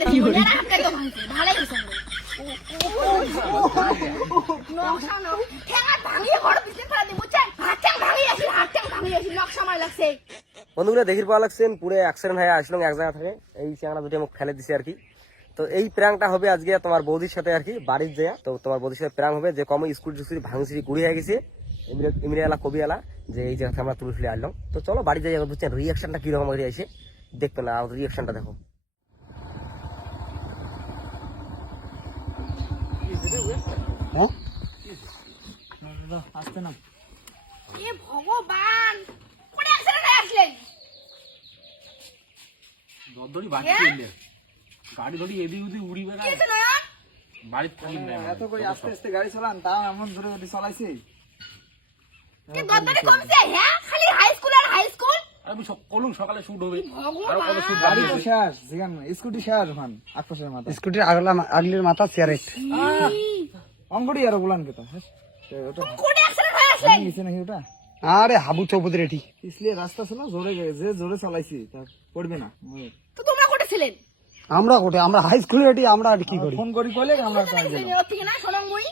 দেখি মনিয়ারা হাতটা তো ভাঙছে ভালোই হইছে নকশা ন ঠেঙা ভাঙিয়ে ঘর পিছনে ফেলা দি বুঝছেন হাতটা ভাঙিয়ে আসি নকশা মার লাগছে বন্ধুগুলো দেখির পাওয়া লাগছেন পুরো অ্যাক্সিডেন্ট হয়ে আসলাম এক জায়গা থেকে এই চ্যাংড়া দুটি আমাকে ফেলে দিছে আর কি। তো এই প্র্যাঙ্কটা হবে আজকে তোমার বৌদির সাথে আর কি বাড়ির যায়। তো তোমার বৌদির সাথে প্র্যাঙ্ক হবে যে কম স্কুটি ভাঙছি গুড়ি হয়ে গেছে ইমরিয়ালা কবিয়ালা যে এই জায়গা আমরা তুলে ফেলে আসলাম। তো চলো বাড়ি যাই বুঝছেন রিয়াকশনটা কিরকম হয়ে এসে দেখবে না আমাদের রিয়াকশনটা দেখো। আসতে না এ ভগবান কোন অ্যাক্সিডেন্ট হয়ে আসলেন দরদরি বাড়ি চলে গাড়ি ধরি এদিক ওদিক উড়ি বেড়া কিছু না বাড়ি থাকি না এত করে আস্তে আস্তে গাড়ি চালান তাও এমন ধরে ধরে চালাইছে কি গদ্দারে কমছে হ্যাঁ খালি হাই স্কুল আমি সব কলম সকালে শুট হবে ভগবান। আর কত শুট গাড়ি বাকি তো শেষ জিগান স্কুটি শেষ ওখান আটপাশের মাথা স্কুটির আগলির মাথা সিয়ারেট অঙ্গড়ি আর বলান কেতা ওটা কোন অ্যাক্সিডেন্ট হয়ে আসলেন গেছে নাকি ওটা আরে হাবু চৌপতি রেটি পিছলে রাস্তা ছিল জোরে যে জোরে চালাইছি তা পড়বে না তো তোমরা কোটে ছিলেন আমরা কোটে আমরা হাই স্কুল রেটি আমরা আর কি করি ফোন করি কইলে আমরা ঠিক না শোনো মুই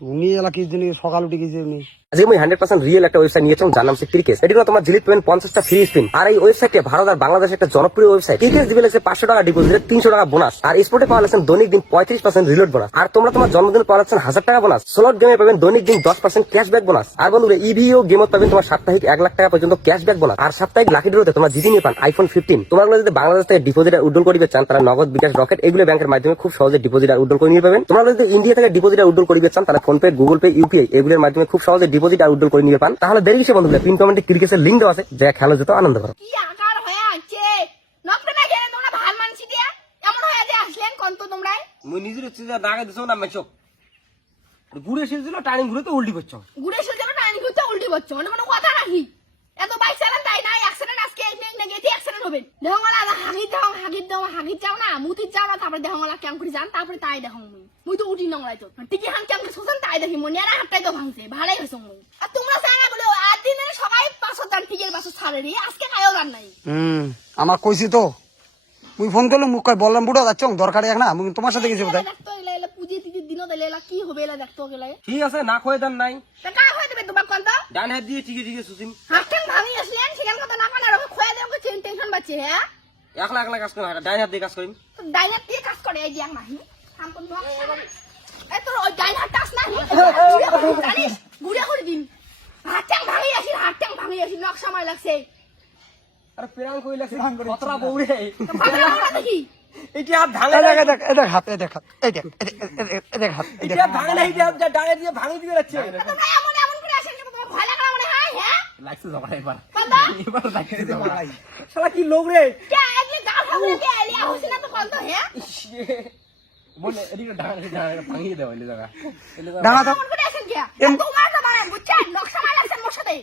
তুমি এলা কি জানি সকাল উঠে গেছি এমনি আজকে আমি 100% রিয়েল একটা ওয়েবসাইট নিয়েছিলাম যার নাম হচ্ছে ক্রিকেট। এটি তোমার জিলিপ পেমেন্ট 50টা ফ্রি স্পিন। আর এই ওয়েবসাইটে ভারত আর বাংলাদেশের একটা জনপ্রিয় ওয়েবসাইট। ক্রিকেট দিবে লাগছে 500 টাকা ডিপোজিটে 300 টাকা বোনাস আর স্পোর্টে পাওয়া যাচ্ছে দৈনিক দিন 35% রিলোড বোনাস। আর তোমরা তোমার জন্মদিনে পাওয়া যাচ্ছে 1000 টাকা বোনাস। স্লট গেমে পাবেন দৈনিক দিন 10% ক্যাশব্যাক বোনাস। আর বন্ধুরা ইভিও গেমে পাবেন তোমার সাপ্তাহিক 1 লাখ টাকা পর্যন্ত ক্যাশব্যাক বোনাস। আর সাপ্তাহিক লাকি ড্রতে তোমরা জিতে নিয়ে পান আইফোন 15। তোমরা যদি বাংলাদেশ থেকে ডিপোজিট আর উইথড্রল করিবে চান তারা নগদ বিকাশ রকেট এগুলো ব্যাংকের মাধ্যমে খুব সহজে ডিপোজিট আর উইথড্রল করে নিয়ে পাবেন। তোমরা যদি ইন্ডিয়া থেকে ডিপোজিট আর উইথড্রল করিবে চান তারা ফোনপে গুগল পে ইউপিআই এগুলোর মাধ্যমে খুব সহজে ডিপোজিট আর উইথড্রল করে নিয়ে পান। তাহলে দেরি কিসে বন্ধুরা পিন কমেন্টে ক্রিকেটের লিংক দেওয়া আছে যা খেলা যেত আনন্দ করো। কি আকার হয়ে আছে নকটা না গেলে তোমরা ভাল মানছি দিয়া এমন হয়ে যে আসলেন কোন তো তোমরা মুই নিজের হচ্ছে যে দাগে দিছো না মেচো ঘুরে এসেছিল টার্নিং ঘুরে তো উল্টি করছো ঘুরে এসে যাবে টানি ঘুরতে উল্টি বচ্চ মানে কোনো কথা নাকি এত বাইক চালান তাই না অ্যাক্সিডেন্ট আজকে এই না গেছি অ্যাক্সিডেন্ট হবে দেহঙ্গলা হাগির দাও না মুতির যাও না তারপরে দেহঙ্গলা কেমন করে যান তারপরে তাই দেখো মুই তো উঠি নংলাই তো টিকি হান কেমন করে সোসান তাই দেখি মনিয়ারা হাতটাই তো ভাঙছে ভালোই হয়েছে মুই আর তোমরা চাই না বলে আর দিনে সবাই 500 টাকা টিকের 500 ছাড়ে রে আজকে খাইও গান নাই আমার কইছি তো মুই ফোন করলাম মুখ কই বললাম বুড়ো যাচ্ছ দরকার এক না মুই তোমার সাথে গেছি বোধহয় দেখতো এলা পুজি তিতির দিনও তাইলে এলা কি হবে এলা দেখতো গেলে ঠিক আছে না কয়ে দেন নাই তা কা হয়ে দেবে তোমার কোন তো ডান হাত দিয়ে ঠিকই ঠিকই সুসিম হাতটান ভাঙি আসলেন সেখান কথা না পানা রকে খোয়া দেও কে টেনশন বাচ্চে হ্যাঁ একলা একলা কাজ করে ডান হাত দিয়ে কাজ করিম তো ডাইনার দিয়ে কাজ করে এই যে নাহি কাম কোন এই তো ওই ডাইনার টাস নাহি জানিস গুড়া করে দিন হাতটান ভাঙি আসি নকশা মার লাগছে আরে প্রেরণ কইলা কতরা বউরে ভাঙা দেখি এটি আর ভাঙে এই না দেখ এই দেখ হাত এই দেখ হাত এই দেখ এই দেখ হাত এই এটি দেখ আর ভাঙে না এটি আর ডাঙে দিয়ে ভাঙি দিয়ে যাচ্ছে তোমরা এমন করে আসেন যে তোমার ভয় লাগা মনে হয় হ্যাঁ লাগছে জমা এবার বান্দা এবার লাগছে জমা শালা কি লোক রে কে একলে গাল খাবলে কে এলিয়া হইছে না তো কোন তো হ্যাঁ বলে এদিকে ডাঙে ভাঙিয়ে দাও এলে জায়গা দাঁড়া তো এমন করে আসেন কে তোমার তো মানে বুঝছেন নকশা মার লাগছে মোর সাথে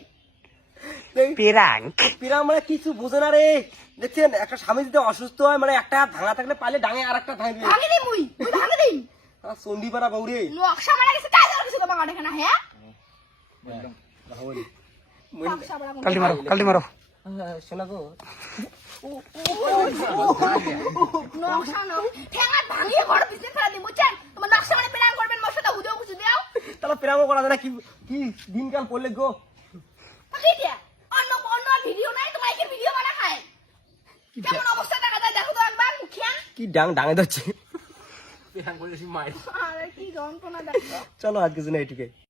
প্রাঙ্ক পিরা মানে কিছু বোঝে না রে দেখছেন একটা স্বামী যদি অসুস্থ হয় মানে একটা হাত ভাঙা থাকলে পালে ডাঙে আর একটা ভাঙে দিবে ভাঙি দিই মুই ভাঙি দিই চন্ডি পাড়া বউরে নকশা মারা গেছে কাজ করছে তো বাঙালি না হ্যাঁ নকশা মারা কালটি মারো শোনা গো নকশা না ঠেঙা ভাঙিয়ে ঘর পিছনে ফেলা দিই বুঝছেন তোমার নকশা মারা প্ল্যান করবেন মোর সাথে হুদেও কিছু দাও তাহলে প্রেমও করা যায় না কি কি দিনকাল পড়লে গো কি দিয়া অন্য ভিডিও নাই তোমার কি ভিডিও বানা খায় কেমন অবস্থা দেখা যায় দেখো তো একবার মুখিয়ান কি ডাঙে যাচ্ছে প্রেরণ করেছি মাইর আরে কি যন্ত্রণা দেখো চলো আর কিছু না এটিকে